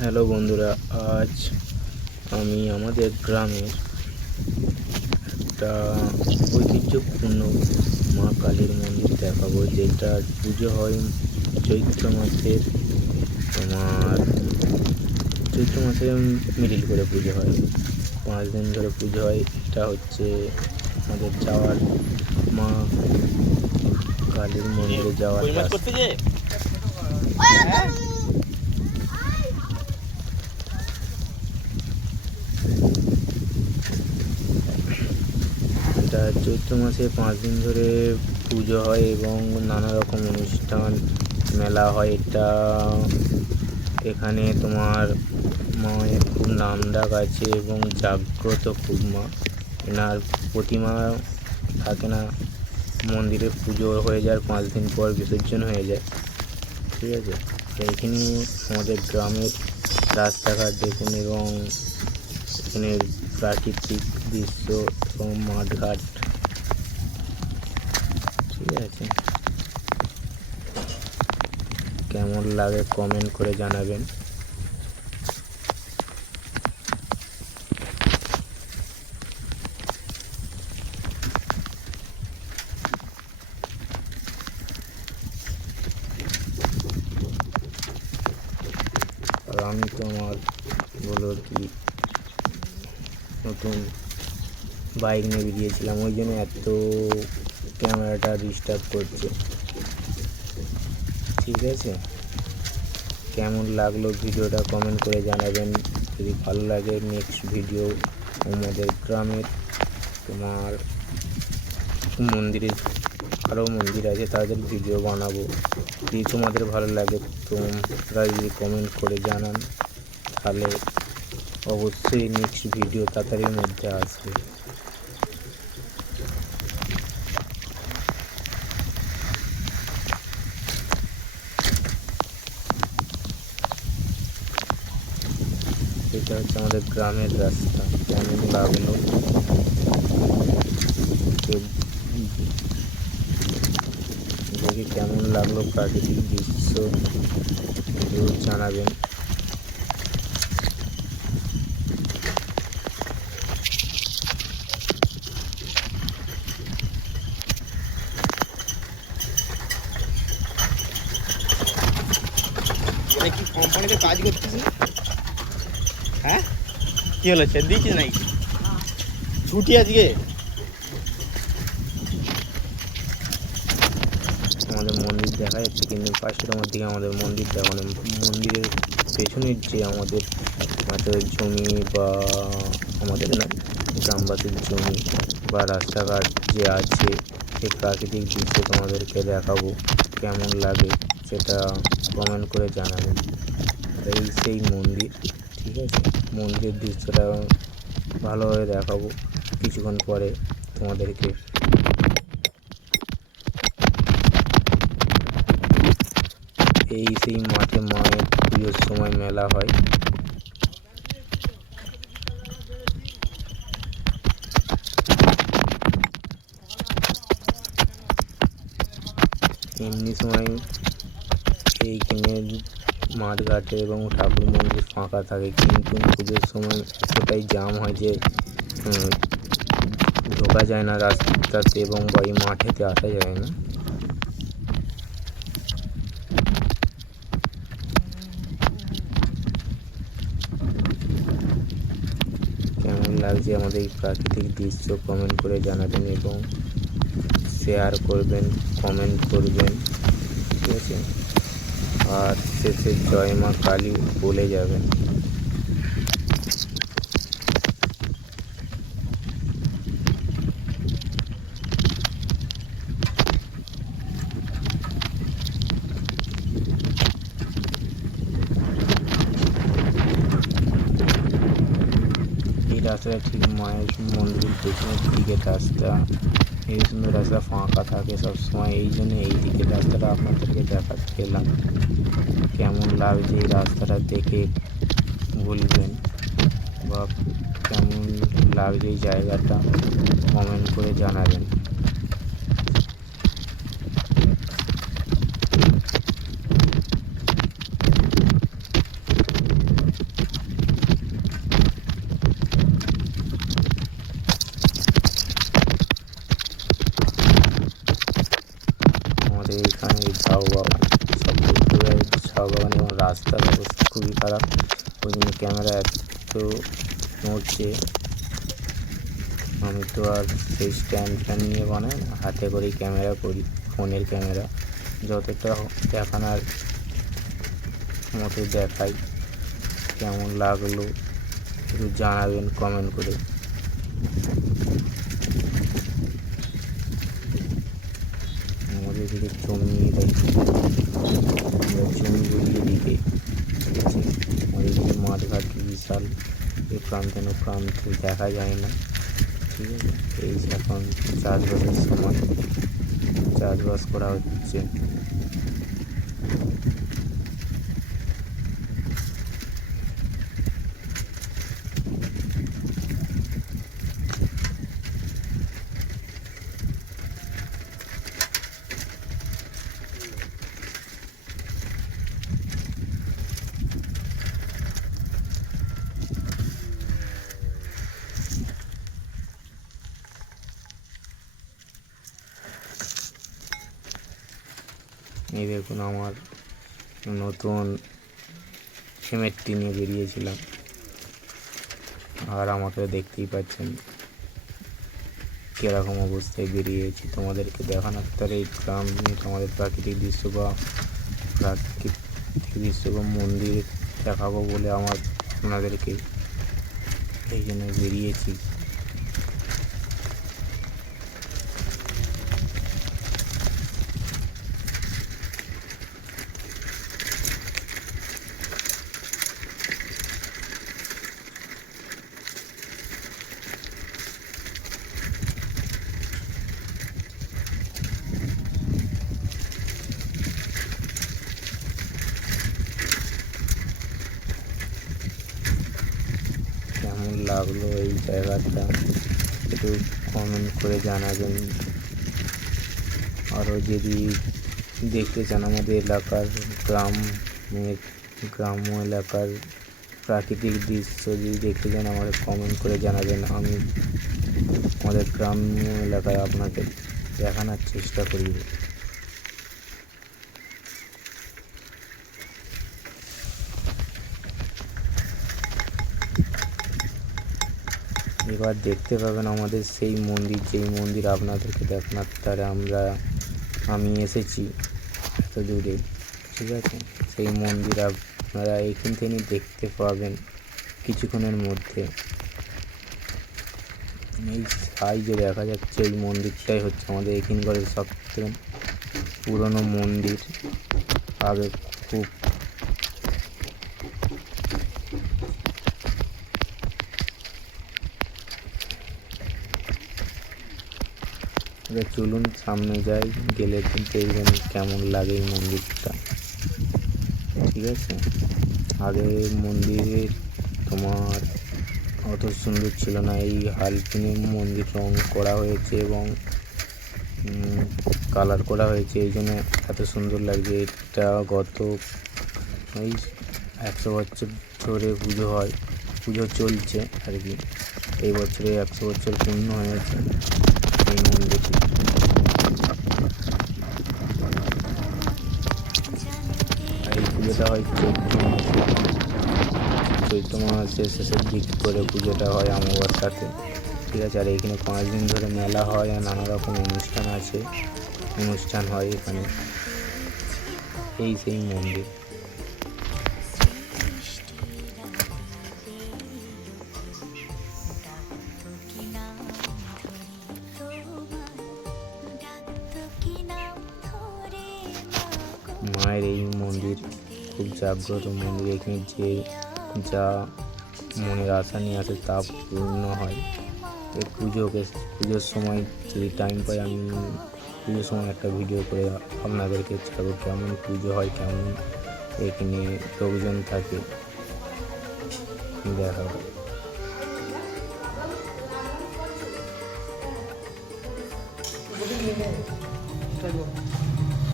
Hello বন্ধুরা, আজ আমি আমাদের গ্রামের একটা ঐতিহ্যপূর্ণ মা কালীর মন্দির দেখাবো, যেটার পুজো হয় চৈত্র মাসের তোমার চৈত্র মাসে মিডিল করে পুজো হয়, 5 দিন ধরে পুজো হয়। এটা হচ্ছে আমাদের যাওয়ার মা কালীর মন্দিরে যাওয়ার রাস্তা। এটা চৈত্র মাসে 5 দিন ধরে পুজো হয় এবং নানা রকম অনুষ্ঠান মেলা হয়। এখানে তোমার মায়ের খুব নামডাক আছে এবং জাগ্রত খুব মা। এনার প্রতিমা থাকে না, মন্দিরে পুজো হয়ে যাওয়ার 5 দিন পর বিসর্জন হয়ে যায়। ঠিক আছে, এইখানে আমাদের গ্রামের রাস্তাঘাট দেখুন এবং এখানের প্রাকৃতিক দৃশ্য এবং মাঠঘাট। ঠিক আছে, কেমন লাগে কমেন্ট করে জানাবেন। আর আমি তো আমার বলো কি নতুন বাইক নিয়ে বেরিয়েছিলাম, ওই জন্য এত ক্যামেরাটা ডিস্টার্ব করছে। ঠিক আছে, কেমন লাগলো ভিডিওটা কমেন্ট করে জানাবেন। যদি ভালো লাগে নেক্সট ভিডিও আমাদের গ্রামের তোমার মন্দিরে আরও মন্দির আছে তাদের ভিডিও বানাবো। যদি তোমাদের ভালো লাগে তোমরা যদি কমেন্ট করে জানান, তাহলে অবশ্যই নেক্সট ভিডিও তাড়াতাড়ির মধ্যে আসবে। এটা হচ্ছে আমাদের গ্রামের রাস্তা। কেমন লাগলো দেখে, কেমন লাগলো প্রাকৃতিক দৃশ্য কেউ জানাবেন। কি কোম্পানিতে কাজ করতেছিস? হ্যাঁ, কি হলো, ছেড়ে দিয়েছিস নাকি? ছুটি আজকে? আমাদের মন্দির দেখা যাচ্ছে, কিন্তু পাশের আমার দিকে আমাদের মন্দির দেখানো। মন্দিরের পেছনের যে আমাদের জমি বা আমাদের গ্রামবাসীর জমি বা রাস্তাঘাট যে আছে, সেই প্রাকৃতিক দৃশ্য তোমাদেরকে দেখাবো। কেমন লাগে সেটা কমেন্ট করে জানাবেন। এই সেই মন্দির। ঠিক আছে, মন্দিরের দৃশ্যটা ভালোভাবে দেখাবো কিছুক্ষণ পরে তোমাদেরকে। এই সেই মাঠে মায়ের পুজোর সময় মেলা হয়। এমনি সময় এইখানে মাঠঘাটে এবং ঠাকুর মন্দির ফাঁকা থাকে, কিন্তু পুজোর সময় এতটাই জ্যাম হয় যে ঢোকা যায় না রাস্তাতে এবং এই মাঠেতে আসা যায় না। কেমন লাগছে আমাদের এই প্রাকৃতিক দৃশ্য কমেন্ট করে জানাবেন এবং শেয়ার করবেন, কমেন্ট করবেন। ঠিক আছে, আর শেষে জয় মা কালী বলে যাবেন। এই রাস্তাটা ঠিক মায়ের মন্দিরের পেছনের দিকের রাস্তা। এই সুন্দর রাস্তা ফাঁকা থাকে সবসময়, এই জন্য এই দিকের রাস্তাটা আপনাদেরকে দেখাতে পেলাম। কেমন লাগছে এই রাস্তাটা দেখে বলবেন, বা কেমন লাগছে এই জায়গাটা কমেন্ট করে জানাবেন। রাস্তার অবস্থা খুবই খারাপ, ওই জন্য ক্যামেরা এত নড়ছে। আমি তো আর সেই স্ট্যান্ড ফ্যান নিয়ে বানাই না, হাতে করেই ক্যামেরা করি, ফোনের ক্যামেরা। যতটা দেখানোর মতো দেখাই। কেমন লাগলো একটু জানাবেন কমেন্ট করে। আমাদের এদিকে জমি জমিগুলি এদিকে, ঠিক আছে। আমাদের এদিকে মাঠঘাট বিশাল, এ প্রান্তে না প্রান্তে দেখা যায় না, ঠিক আছে। এই যে এখন চাষবাসের সময়, চাষবাস করা হচ্ছে। এই দেখুন আমার নতুন সিমেন্টটি নিয়ে বেরিয়েছিলাম, আর আমাকে দেখতেই পাচ্ছেন কীরকম অবস্থায় বেরিয়েছি। তোমাদেরকে দেখানোর তার এই গ্রামের আমাদের প্রাকৃতিক দৃশ্য বা মন্দির দেখাবো বলে আপনাদেরকে এই জন্য বেরিয়েছি। কেমন লাগলো এই জায়গাটা একটু কমেন্ট করে জানাবেন। আরও যদি দেখতে চান আমাদের এলাকার গ্রাম্য এলাকার প্রাকৃতিক দৃশ্য যদি দেখতে চান আমাদের কমেন্ট করে জানাবেন। আমি আমাদের গ্রাম্য এলাকায় আপনাকে দেখানোর চেষ্টা করি। এবার দেখতে পাবেন আমাদের সেই মন্দির, যেই মন্দির আপনাদেরকে দেখানোর তারে আমি এসেছি এত দূরে, ঠিক আছে। সেই মন্দির আপনারা এইখান থেকে দেখতে পাবেন কিছুক্ষণের মধ্যে। এই সাইজে দেখা যাচ্ছে এই মন্দিরটাই হচ্ছে আমাদের এখানকারের সবথেকে পুরনো মন্দির। আগে খুব চলুন সামনে যাই, গেলে কিন্তু এইখানে কেমন লাগে এই মন্দিরটা, ঠিক আছে। আগে মন্দিরে তোমার অত সুন্দর ছিল না, এই হাল কিনে মন্দির রং করা হয়েছে এবং কালার করা হয়েছে, এই জন্য এত সুন্দর লাগছে। এটা গত এই 100 বছর ধরে পুজো চলছে আর কি। এই বছরে 100 বছর পূর্ণ হয়েছে এই মন্দিরটি। এই পুজোটা হয় চৈত্র মাসের শেষের দিক করে পুজোটা হয় অমাবস্যাতে, ঠিক আছে। আর এইখানে 5 দিন ধরে মেলা হয় আর নানা রকম অনুষ্ঠান হয় এখানে। এই সেই মন্দির। মায়ের এই মন্দির খুব জাগ্রত মন্দির, এখানে যা মনের আশা নিয়ে আসে তা পূর্ণ হয়। এই পুজোর সময় যদি টাইম পাই আমি পুজোর সময় একটা ভিডিও করে আপনাদেরকে ছাড়বো কেমন পুজো হয়, কেমন এখানে লোকজন থাকে দেখাবো।